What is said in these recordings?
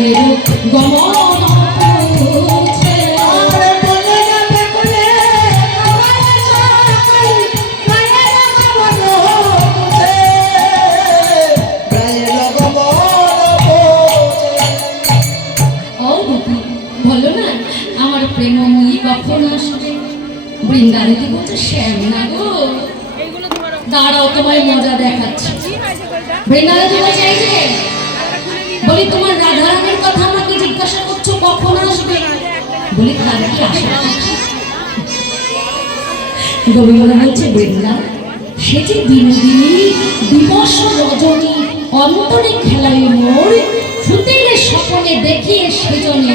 প্রাণের গমন করছে। বলো না আমার প্রেমময়ী কখন আসবে? বৃন্দাবতী বলছে শ্যাম না গো, দাঁড়াও তোমায় মজা দেখাচ্ছে। বৃন্দাবতী বলছে এই যে বলি তোমার রাধারানীর কথা আমাকে জিজ্ঞাসা করছো কখন আসবে? বলি তার কি আশা? গোবিন্দ বলছে বৃন্দা সে যে বিনোদিনী দিবস রজনী অন্তরে খেলায় মোর সুতেলে স্বপনে দেখিয়ে সেজনে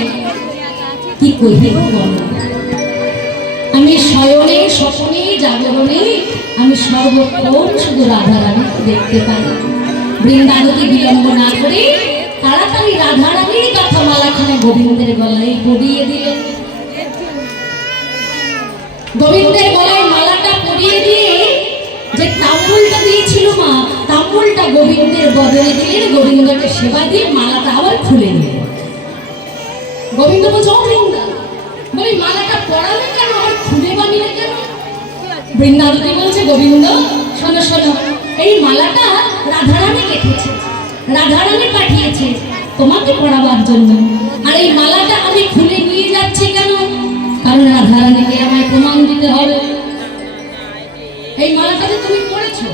কি কহিব বল। আমি শয়নে স্বপনে জাগরণে আমি সর্বক্ষণ শুধু রাধারানীকে দেখতে পাই। বৃন্দাবতী বিলম্ব না করে তাড়াতাড়ি রাধারানীর কথা মালাখানে গোবিন্দের গলায় পরিয়ে দিলেন। গোবিন্দের গলায় মালাটা পরিয়ে দিয়ে যে তাম্বুলটা দিয়েছিল মা, তাম্বুলটা গোবিন্দের বদলে দিলেন। গোবিন্দকে সেবা দিয়ে মালাটা আবার খুলে নিলেন। গোবিন্দ বলছে ও বৃন্দা বলি মালাটা পরালে কেন, আবার খুলে বানিয়ে কেন? বৃন্দাবতী বলছে গোবিন্দ শোনো শোনো, এই মালাটা রাধারানী গেঁথেছে, রাধারানী পাঠিয়েছে তোমাকে পরাবার জন্য। আর এই মালাটা আমি খুলে নিয়ে যাচ্ছি কেন? কারণ রাধারানীকে আমায় প্রমাণ দিতে হবে এই মালাটাতে তুমি পড়েছো,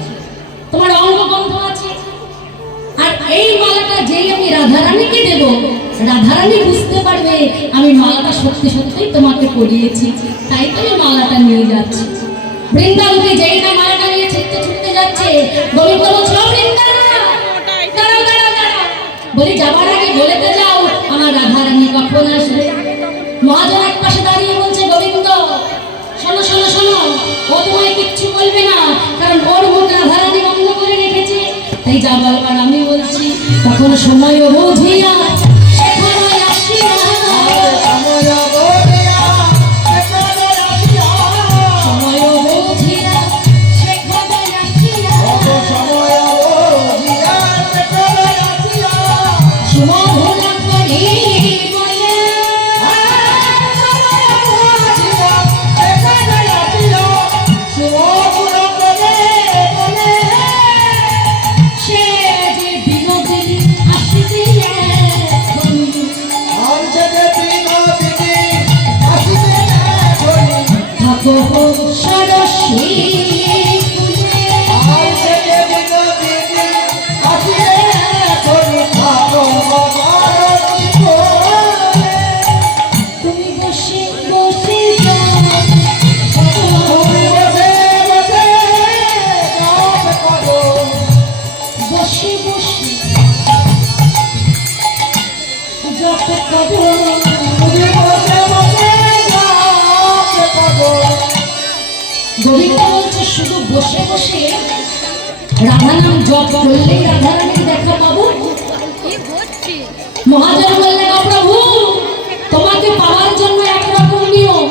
তোমার অঙ্গবন্ধ আছে। আর এই মালাটা যেই আমি রাধারানীকে দেব, রাধারানী বুঝতে পারবে আমি মালাটা সত্যি সত্যি তোমাকে পরিয়েছি, তাই তো আমি মালাটা নিয়ে যাচ্ছি। বৃন্দাবতী যেই না মালাটা নিয়ে ছুটতে ছুটতে যাচ্ছে, গোবিন্দ বলছে ও বৃন্দা দাঁড়াও দাঁড়াও দাঁড়াও, বলি যাবার আগে বলেতে যাও আমার রাধারানী কখন আসবে। মহাজন এক পাশে দাঁড়িয়ে বলছে গোবিন্দ শোনো শোনো শোনো, ও তোমায় কিচ্ছু বলবে না, কারণ ওর মুখ রাধারানী বন্ধ করে রেখেছে। তাই যা বলবার আমি বলছি, তখন সময় বুঝিয়া গোবিন্দ বলছে শুধু বসে বসে রাধা নাম জপ করলেই রাধারানীর দেখা পাবো? মহাজন বললেন প্রভু তোমাকে পাওয়ার জন্য একরকম নিয়ম,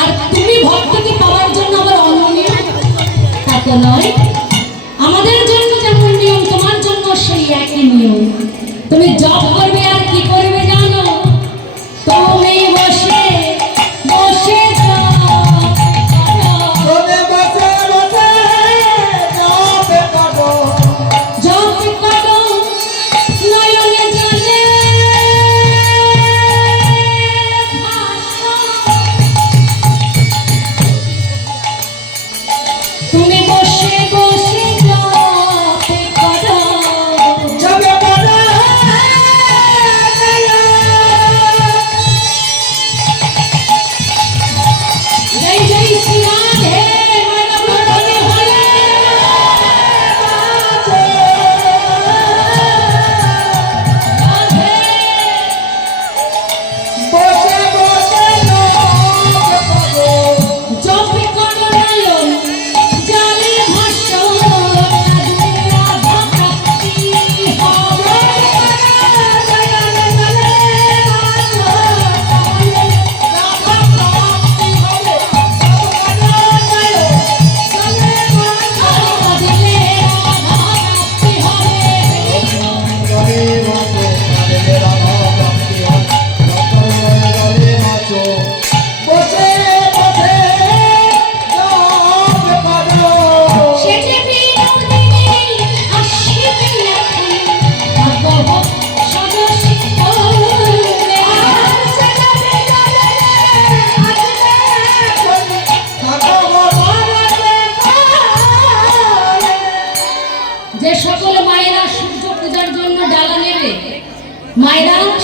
আর তুমি ভক্তকে পাওয়ার জন্য আবার অন্য নিয়ম। তা তো নয়, আমাদের জন্য যেমন নিয়ম তোমার জন্য সেই একই নিয়ম। তুমি জপ করবে আর কি করবে জানো? তুমি বসে বসে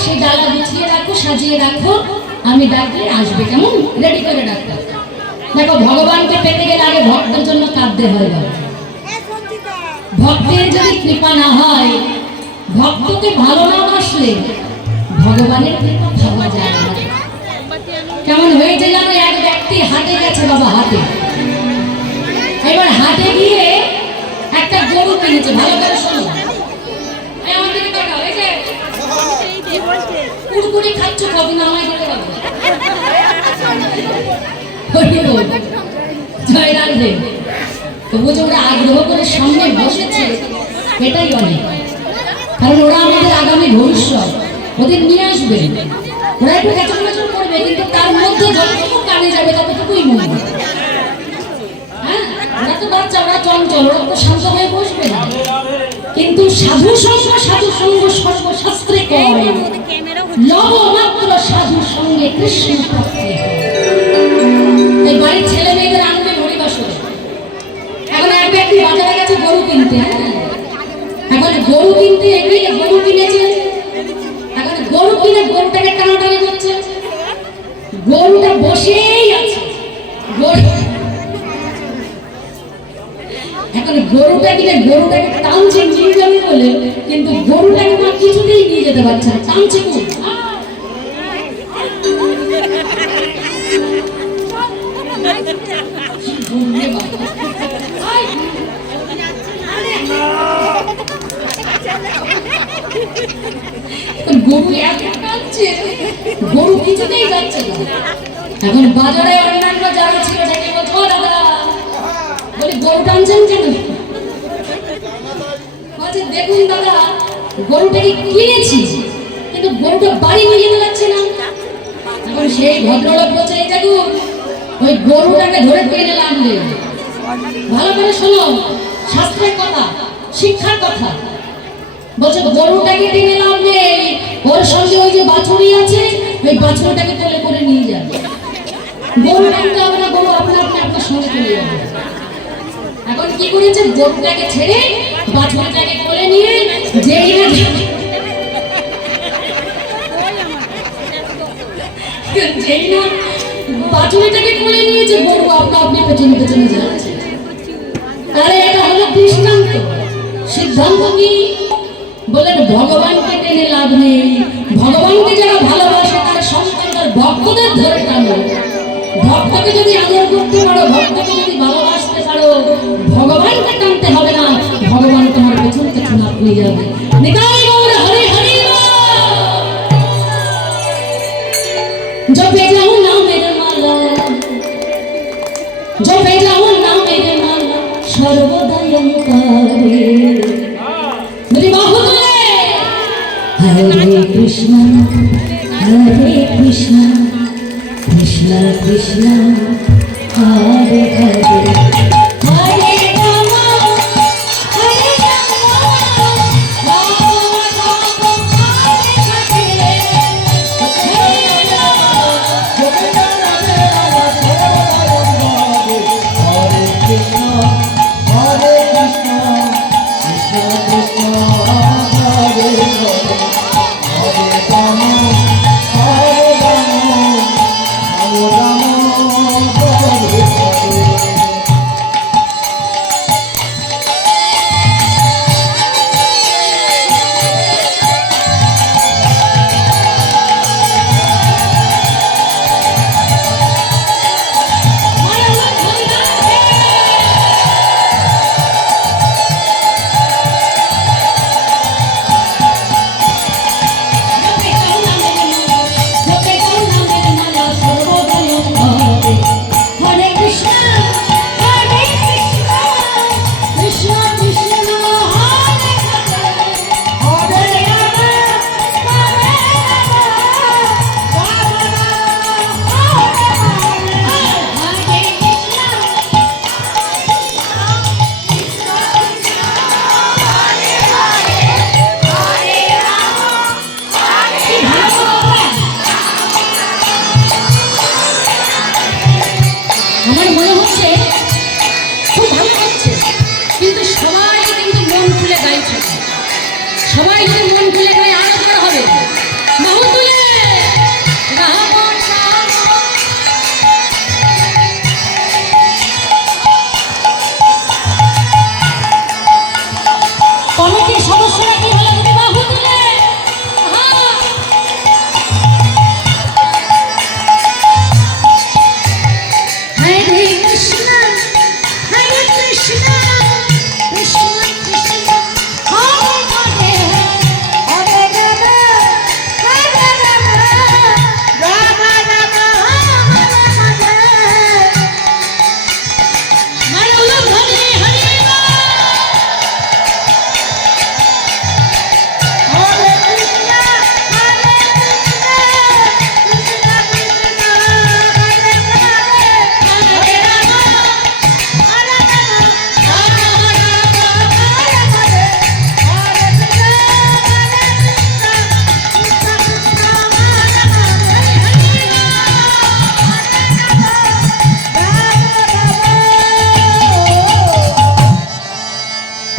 সেই ডালা গুছিয়ে রাখো, সাজিয়ে রাখো, আমি ডাকলে আসবে, কেমন? রেডি করে রাখো। দেখো, ভগবানকে পেতে গেলে আগে ভক্তের জন্য কাঁদতে হয়। ভক্তের যদি কৃপা না হয়, ভক্তকে ভালো না বাসলে ভগবানের কৃপা পাওয়া যায় না। কেমন হয়েছে জানো? এক ব্যক্তি হাটে গেছে বাবা, হাটে। এবার হাটে গিয়ে একটা গরু কিনেছে। ভালো করে শোনো, কুড়কুড়ি খাচ্ছ, কদিন আমায় দিতে পারবে? জয় রাধে। তবু যে ওরা আগ্রহ করে সামনে বসেছে, এটাই অনেক। কারণ ওরা আমাদের আগামী ভবিষ্যৎ, ওদের নিয়ে আসবে। ওরা একটু খেচন করবে, কিন্তু তার মধ্যে যতটুকু কানে যাবে ততটুকুই মনে। হ্যাঁ, ওরা তো বাচ্চা, ওরা চঞ্চল, ওরা তো শান্ত হয়ে বসবে না। কিন্তু সাধু সঙ্গ সর্বশাস্ত্রে কয়, লবমাত্র সাধু সঙ্গে কৃষ্ণ প্রাপ্তি। এই বাড়ির ছেলে মেয়েদের আনবে হরিবাসর। এখন এক ব্যক্তি বাজারে গেছে গরু কিনতে। এখন গরু কিনতে এগিয়ে গরু কিনেছে। এখন গরু কিনে গরুটাকে টানাটানি করছে। গরুটা বসেই আছে। এখন গরুটা কিনে গরুটাকে টানছে নিয়ে যাবে বলে, কিন্তু গরুটাকে মা কিছুতেই নিয়ে যেতে পারছে না, টানছে খুব। গরু এত টানছে, গরু কিছুতেই যাচ্ছে না। এখন বাজারে অন্যান্য যারা ছিল তাকে বলছে, ও দাদা, বলি গরু টানছেন কেন? বলছে, দেখুন দাদা, গরুটাকে কিনেছি, কিন্তু গরুটা বাড়ি নিয়ে যেতে যাচ্ছে না। এখন সেই ভদ্রলোক বলছে, এই দেখুন, ওই গরুটাকে ধরে টেনে নামলে। ভালো করে শোনো, শাস্ত্রের কথা, শিক্ষার কথা। বলছে, গরুটাকে টেনে নামলে, ওর সঙ্গে ওই যে বাছুরি আছে, ওই বাছুরিটাকে কোলে করে নিয়ে যাবে। গরু টানতে হবে না, গরু আপনা আপনি আপনার সঙ্গে চলে যাবে। এখন কি করেছে? গরুটাকে ছেড়ে বাছুরিটাকে কোলে নিয়ে যেই না বাছুরিটাকে কোলে নিয়েছে, গরু আপনা আপনি পেছনে পেছনে যাচ্ছে। তাহলে এটা হলো দৃষ্টান্ত। সিদ্ধান্ত কি? বলেন, ভগবানকে টেনে লাভ নেই। ভগবানকে যারা ভালোবাসে তার সন্তানদের ভক্তদের ধরে টানো। ভক্তকে যদি আদর করতে পারো, ভক্তকে যদি ভালোবাসতে পারো, ভগবানকে টানতে হবে না, ভগবান তোমার পেছন পেছন আপনি যাবে। নিতাই গৌর হরি হরি জপে যাও না মেরে মালা, জপে যাও না মেরে মালা, সর্বদাই অন্তরে। হরে কৃষ্ণ কৃষ্ণ কৃষ্ণ হরে হরে, হরে রাম হরে রাম, রাম রাম হরে হরে, হরে রাম হরে কৃষ্ণ হরে কৃষ্ণ, কৃষ্ণ কৃষ্ণ হরে হরে, হরে রাম হরে রাম, রাম রাম হরে হরে।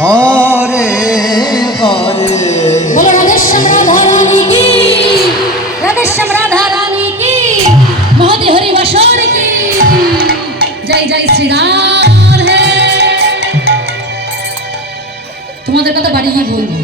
হরে হরে। বলো রাধেশ্যাম রাধা রানী কি, রাধেশ্যাম রাধা রানী কি, মহাদেব হরি বাসর কি, জয় জয় শ্রীরাম হে। তোমাদের কথা বাড়ি গিয়ে বলবো।